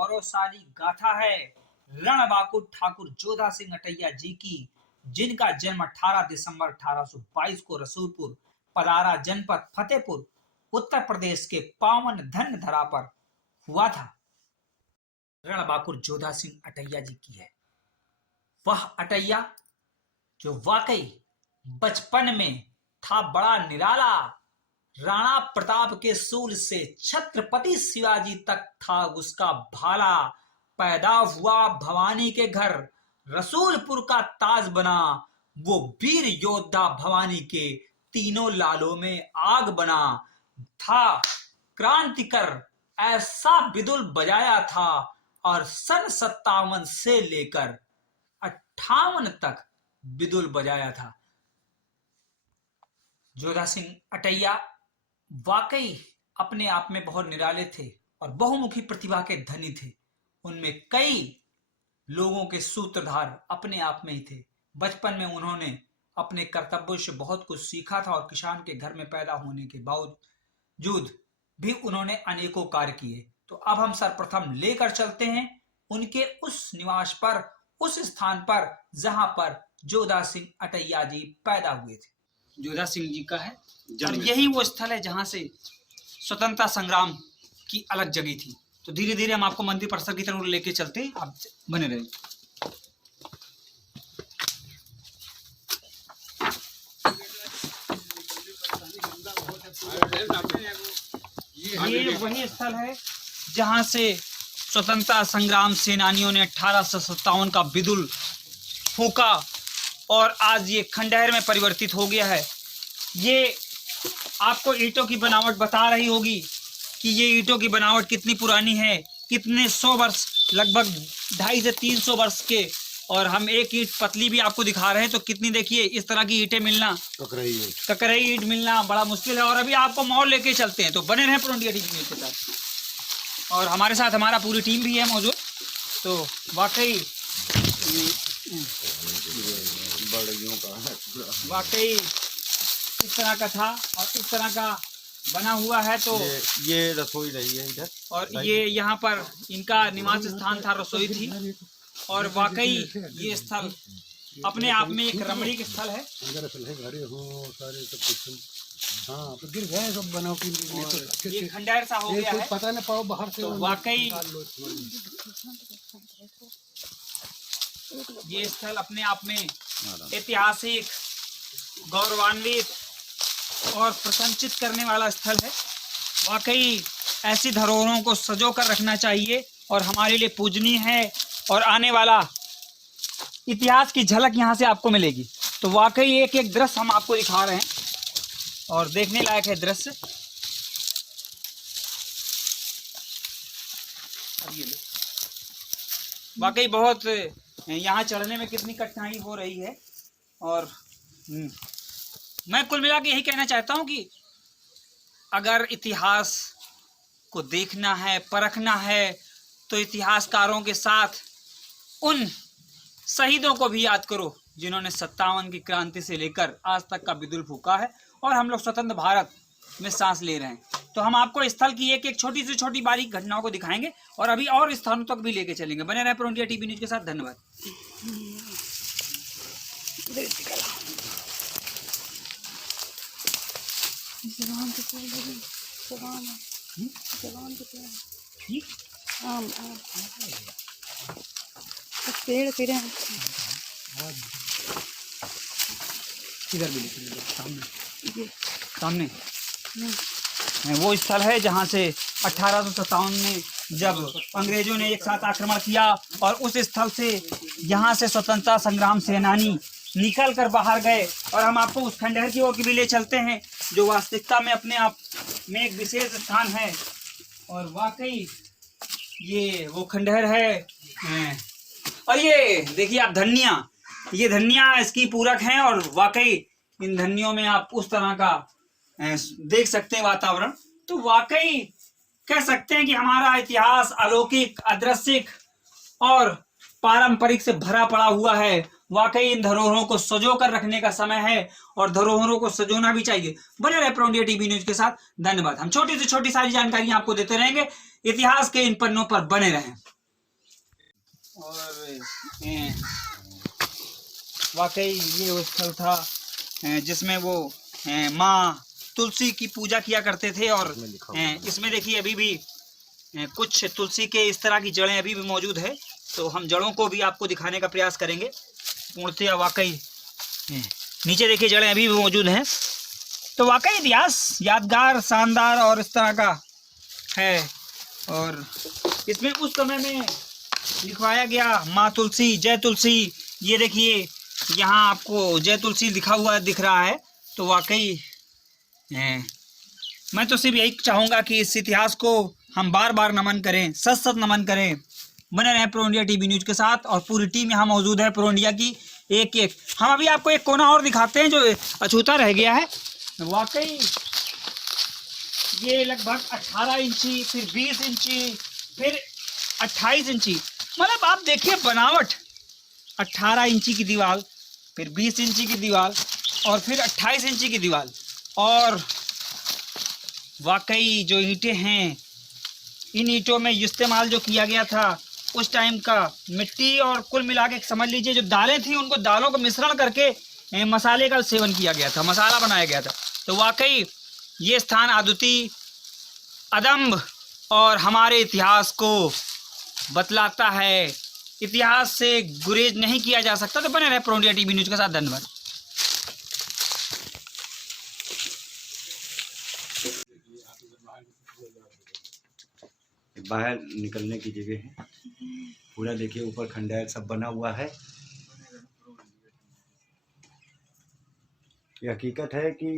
गौरवशाली गाथा है रणबांकुर ठाकुर जोधा सिंह अटैया जी की, जिनका जन्म 18 दिसंबर 1822 को रसूलपुर पलारा जनपद फतेहपुर उत्तर प्रदेश के पावन धन्य धरा पर हुआ था। रणबांकुर जोधा सिंह अटैया जी की है वह अटैया जो वाकई बचपन में था बड़ा निराला। राणा प्रताप के सूल से छत्रपति शिवाजी तक था उसका भाला। पैदा हुआ भवानी के घर, रसूलपुर का ताज बना। वो वीर योद्धा भवानी के तीनों लालों में आग बना। था क्रांतिकर ऐसा बिदुल बजाया था और सन 57 से लेकर 58 तक बिदुल बजाया था। जोधा सिंह अटैया वाकई अपने आप में बहुत निराले थे और बहुमुखी प्रतिभा के धनी थे। उनमें कई लोगों के सूत्रधार अपने आप में ही थे। बचपन में उन्होंने अपने कर्तव्यों से बहुत कुछ सीखा था और किसान के घर में पैदा होने के बावजूद भी उन्होंने अनेकों कार्य किए। तो अब हम सर्वप्रथम लेकर चलते हैं उनके उस निवास पर, उस स्थान पर जहां पर जोधा सिंह अटैया जी पैदा हुए थे। जोधा सिंह जी का है और यही वो स्थल है जहां से स्वतंत्रता संग्राम की अलग जगह थी। तो धीरे धीरे हम आपको मंदिर परिसर की तरफ लेके चलते हैं, आप बने रहे। ये वही स्थल है जहां से स्वतंत्रता संग्राम सेनानियों ने 1857 का बिदुल फूंका और आज ये खंडहर में परिवर्तित हो गया है। ये आपको ईंटों की बनावट बता रही होगी कि ये ईंटों की बनावट कितनी पुरानी है, कितने 100 वर्ष, लगभग 250 से 300 वर्ष के। और हम एक ईंट पतली भी आपको दिखा रहे हैं तो कितनी, देखिए इस तरह की ईंटें मिलना, ककरई ईंट मिलना बड़ा मुश्किल है। और अभी आपको मॉल लेके चलते हैं, तो बने रहे पूर्णिया टीवी न्यूज़ के साथ। और हमारे साथ हमारा पूरी टीम भी है मौजूद। तो वाकई इस तरह का था और इस तरह का बना हुआ है। तो ये रसोई रही है इधर, और ये यहाँ पर इनका निवास स्थान था, रसोई थी। और वाकई ये स्थल अपने आप में एक रमणीक स्थल है। ये खंडहर सा हो गया है, पता न पाओ बाहर से। तो वाकई ये स्थल अपने आप में ऐतिहासिक, गौरवान्वित और प्रसन्नचित करने वाला स्थल है। वाकई ऐसी धरोहरों को सजो कर रखना चाहिए और हमारे लिए पूजनीय है। और आने वाला इतिहास की झलक यहाँ से आपको मिलेगी। तो वाकई एक एक दृश्य हम आपको दिखा रहे हैं और देखने लायक है दृश्य। वाकई बहुत यहाँ चढ़ने में कितनी कठिनाई हो रही है। और मैं कुल मिला के यही कहना चाहता हूँ कि अगर इतिहास को देखना है, परखना है, तो इतिहासकारों के साथ उन शहीदों को भी याद करो जिन्होंने 57 की क्रांति से लेकर आज तक का बिदुल फूंका है और हम लोग स्वतंत्र भारत में सांस ले रहे हैं। तो हम आपको स्थल की एक एक छोटी से छोटी बारीक घटनाओं को दिखाएंगे और अभी और स्थानों तक भी लेके चलेंगे। बने रहे पूर्णिया टीवी न्यूज़ के साथ। धन्यवाद। पेड़ फिर इधर भी सामने वो स्थल है जहां से 1857 में जब अंग्रेजों ने एक साथ आक्रमण किया और उस स्थल से यहाँ से स्वतंत्रता संग्राम सेनानी निकल कर बाहर गए। और हम आपको उस खंडहर की ओर भी ले चलते हैं जो वास्तविकता में अपने आप में एक विशेष स्थान है। और वाकई ये वो खंडहर है। और ये देखिए आप धनिया, ये धनिया इसकी पूरक हैं और वाकई इन धनियों में आप उस तरह का देख सकते हैं वातावरण। तो वाकई कह सकते हैं कि हमारा इतिहास अलौकिक, अदृश्य और पारंपरिक से भरा पड़ा हुआ है। वाकई इन धरोहरों को सजो कर रखने का समय है और धरोहरों को सजोना भी चाहिए। बने रहे प्रो इंडिया टीवी न्यूज के साथ। धन्यवाद। हम छोटी से छोटी सारी जानकारी आपको देते रहेंगे। इतिहास के इन पन्नों पर बने रहें। और वाकई ये वो स्थल था जिसमें वो माँ तुलसी की पूजा किया करते थे। और इसमें देखिए अभी भी कुछ तुलसी के इस तरह की जड़ें अभी भी मौजूद है। तो हम जड़ों को भी आपको दिखाने का प्रयास करेंगे। पूर्णतया वाकई नीचे देखिए जड़ें अभी भी मौजूद हैं। तो वाकई इतिहास यादगार, शानदार और इस तरह का है। और इसमें उस समय में लिखवाया गया माँ तुलसी, जय तुलसी। ये देखिए यहाँ आपको जय तुलसी लिखा हुआ दिख रहा है। तो वाकई मैं तो सिर्फ यही चाहूँगा कि इस इतिहास को हम बार बार नमन करें, सत सत नमन करें। बने रहें प्रो इंडिया टीवी न्यूज के साथ। और पूरी टीम यहाँ मौजूद है प्रो इंडिया की। एक एक हम अभी आपको एक कोना और दिखाते हैं जो अछूता रह गया है। वाकई ये लगभग 18 इंची, फिर 20 इंची, फिर 28 इंची। मतलब आप देखिए बनावट, 18 इंची की दीवार, फिर 20 इंची की दीवार और फिर 28 इंची की दीवार। और वाकई जो ईंटें हैं, इन ईंटों में इस्तेमाल जो किया गया था उस टाइम का मिट्टी, और कुल मिला के समझ लीजिए जो दालें थी उनको दालों का मिश्रण करके मसाले का सेवन किया गया था, मसाला बनाया गया था। तो वाकई ये स्थान अद्वितीय, अदम्भ और हमारे इतिहास को बतलाता है। इतिहास से गुरेज नहीं किया जा सकता। तो बने रहे प्रो इंडिया टीवी न्यूज के साथ। धन्यवाद। बाहर निकलने की जगह है। पूरा देखिए ऊपर खंडहर सब बना हुआ है। ये हकीकत है कि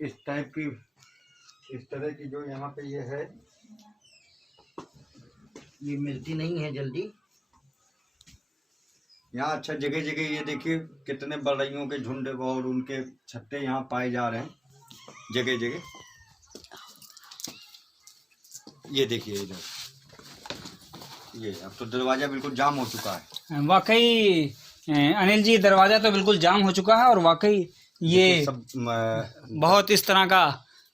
इस टाइप की, इस तरह की जो यहाँ पे ये है, ये मिलती नहीं है जल्दी। यहाँ अच्छा जगह जगह ये देखिए कितने बड़इयों के झुंड और उनके छत्ते यहाँ पाए जा रहे हैं जगह जगह। ये देखिए इधर, ये अब तो दरवाजा बिल्कुल जाम हो चुका है। वाकई अनिल जी दरवाजा तो बिल्कुल जाम हो चुका है। और वाकई ये सब बहुत इस तरह का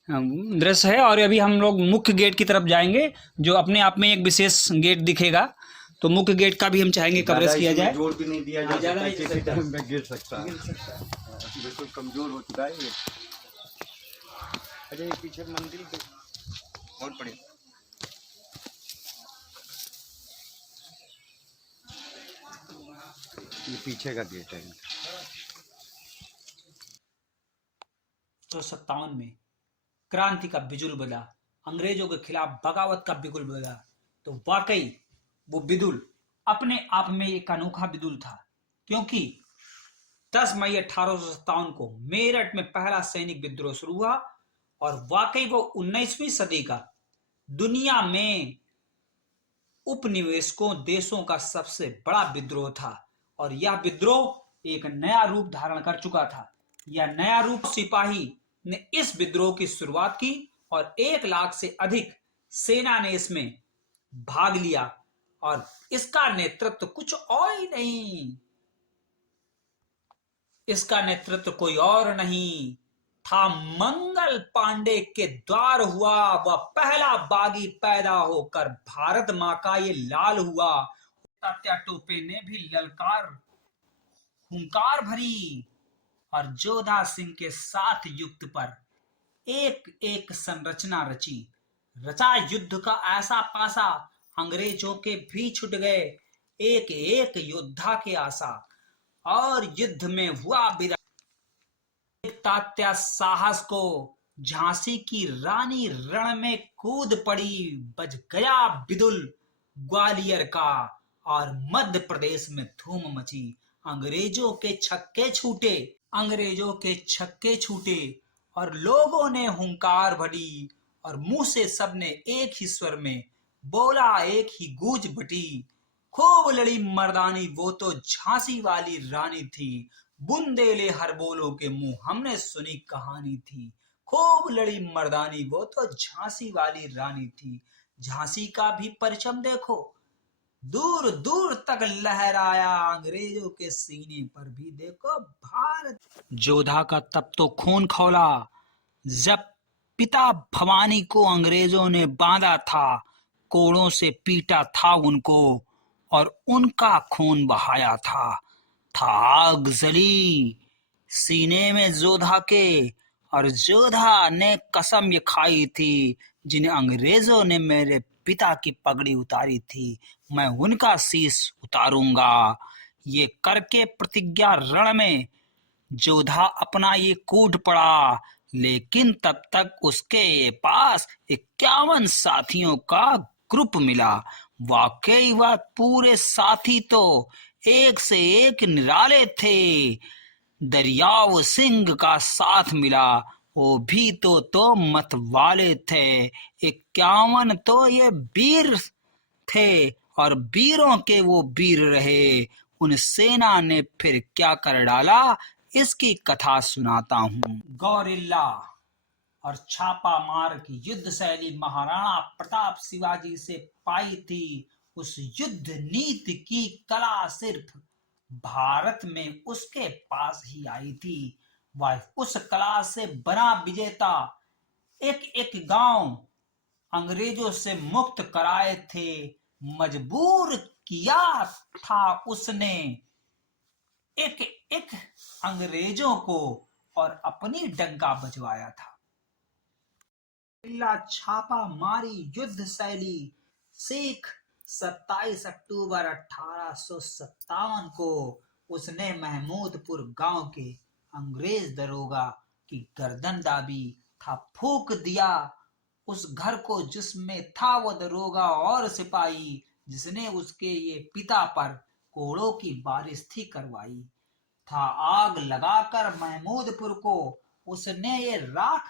दृश्य है। और अभी हम लोग मुख्य गेट की तरफ जाएंगे जो अपने आप में एक विशेष गेट दिखेगा। तो मुख्य गेट का भी हम चाहेंगे कवरेज किया जाए। जोर भी नहीं दिया जा ज़्यादा नहीं किसी तरह में गिर सकता है। बिल्कुल कमजोर हो चुका है ये। अरे ये पीछे मंदिर बहुत बढ़िया। ये पीछे का गेट है। 1957 में क्रांति का बिजुल बजा, अंग्रेजों के खिलाफ बगावत का बिगुल बजा। तो वाकई वो बिदुल अपने आप में एक अनोखा बिदुल था, क्योंकि 10 मई 1857 को मेरठ में पहला सैनिक विद्रोह शुरू हुआ। और वाकई वो 19वीं सदी का दुनिया में उपनिवेशकों देशों का सबसे बड़ा विद्रोह था। और यह विद्रोह एक नया रूप धारण कर चुका था। यह नया रूप सिपाही ने इस विद्रोह की शुरुआत की और 1 लाख से अधिक सेना ने इसमें भाग लिया। और इसका नेतृत्व कुछ और ही नहीं, इसका नेतृत्व कोई और नहीं था, मंगल पांडे के द्वार हुआ वह पहला बागी पैदा होकर भारत मां का ये लाल हुआ। तात्या टोपे ने भी ललकार हुंकार भरी और जोधा सिंह के साथ युक्त पर एक एक संरचना रची। रचा युद्ध का ऐसा पासा, अंग्रेजों के भी छुट गए एक एक योद्धा के आशा। और युद्ध में हुआ विराट तात्या साहस को, झांसी की रानी रण में कूद पड़ी। बज गया बिदुल ग्वालियर का और मध्य प्रदेश में धूम मची। अंग्रेजों के छक्के छूटे, अंग्रेजों के छक्के छूटे और लोगों ने हुंकार भरी। और मुंह से सबने एक ही स्वर में बोला, एक ही गूंज बटी। खूब लड़ी मर्दानी वो तो झांसी वाली रानी थी। बुंदेले हर बोलो के मुंह हमने सुनी कहानी थी। खूब लड़ी मर्दानी वो तो झांसी वाली रानी थी। झांसी का भी परचम देखो, दूर दूर तक लहराया अंग्रेजों के सीने पर भी देखो भारत। जोधा का तब तो खून खौला जब पिता भवानी को अंग्रेजों ने बांधा था, कोड़ों से पीटा था उनको और उनका खून बहाया था आग जली सीने में जोधा के। और जोधा ने कसम ये खाई थी, जिन अंग्रेजों ने मेरे पिता की पगड़ी उतारी थी, मैं उनका शीश उतारूंगा। ये करके प्रतिज्ञा रण में जोधा अपना ये कूद पड़ा, लेकिन तब तक उसके पास 51 साथियों का ग्रुप मिला। वाकई वह पूरे साथी तो एक से एक निराले थे। दरियाव सिंह का साथ मिला, वो भी तो मत वाले थे। 51 तो ये वीर थे और वीरों के वो वीर रहे। उन सेना ने फिर क्या कर डाला, इसकी कथा सुनाता हूँ। गौरिल्ला और छापा मार की युद्ध शैली महाराणा प्रताप शिवाजी से पाई थी। उस युद्ध नीति की कला सिर्फ भारत में उसके पास ही आई थी। वह उस कला से बना विजेता। एक एक गांव अंग्रेजों से मुक्त कराए थे, मजबूर किया था उसने एक एक अंग्रेजों को और अपनी डंका बजवाया था। छापा मारी युद्ध शैली सीख 27 अक्टूबर 1857 को उसने महमूदपुर गांव के अंग्रेज दरोगा की गर्दन दाबी था, फूंक दिया उस घर को जिसमें था वो दरोगा और सिपाही जिसने उसके ये पिता पर कोड़ों की बारिश थी करवाई था। आग लगाकर महमूदपुर को उसने ये राख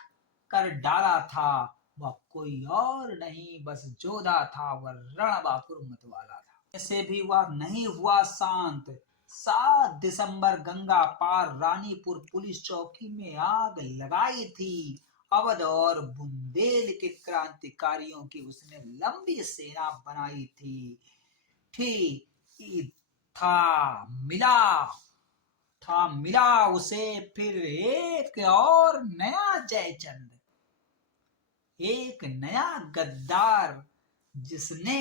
कर डाला था। वह कोई और नहीं बस जोधा था, वह रणबांकुर मतवाला था। ऐसे भी वह नहीं हुआ शांत। 7 दिसंबर गंगा पार रानीपुर पुलिस चौकी में आग लगाई थी। अवध और बुंदेल के क्रांतिकारियों की उसने लंबी सेना बनाई थी था मिला उसे फिर एक और नया जयचंद, एक नया गद्दार जिसने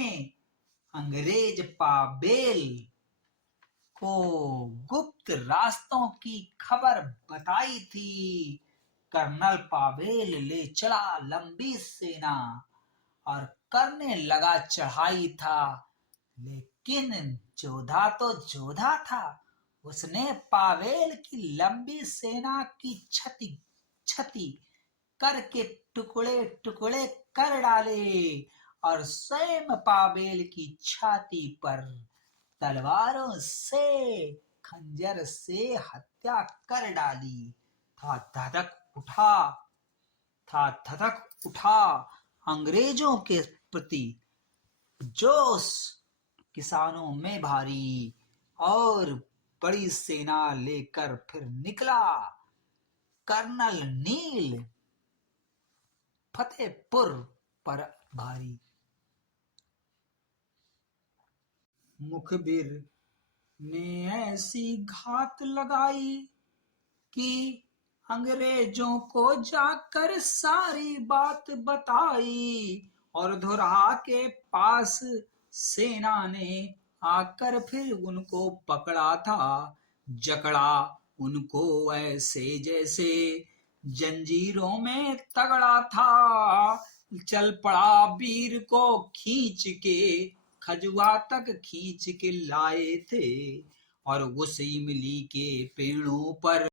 अंग्रेज पावेल को गुप्त रास्तों की खबर बताई थी। कर्नल पावेल ले चला लंबी सेना और करने लगा चढ़ाई था, लेकिन जोधा तो जोधा था। उसने पावेल की लंबी सेना की छती करके टुकड़े टुकड़े कर डाले और स्वयं पावेल की छाती पर तलवारों से खंजर से हत्या कर डाली था। धधक उठा अंग्रेजों के प्रति जोश किसानों में भारी, और बड़ी सेना लेकर फिर निकला कर्नल नील फतेहपुर पर भारी। मुखबिर ने ऐसी घात लगाई कि अंग्रेजों को जाकर सारी बात बताई, और धुरहा के पास सेना ने आकर फिर उनको पकड़ा था। जकड़ा उनको ऐसे जैसे जंजीरों में तगड़ा था। चल पड़ा वीर को खींच के खजुआ तक खींच के लाए थे, और उस इमली के पेड़ों पर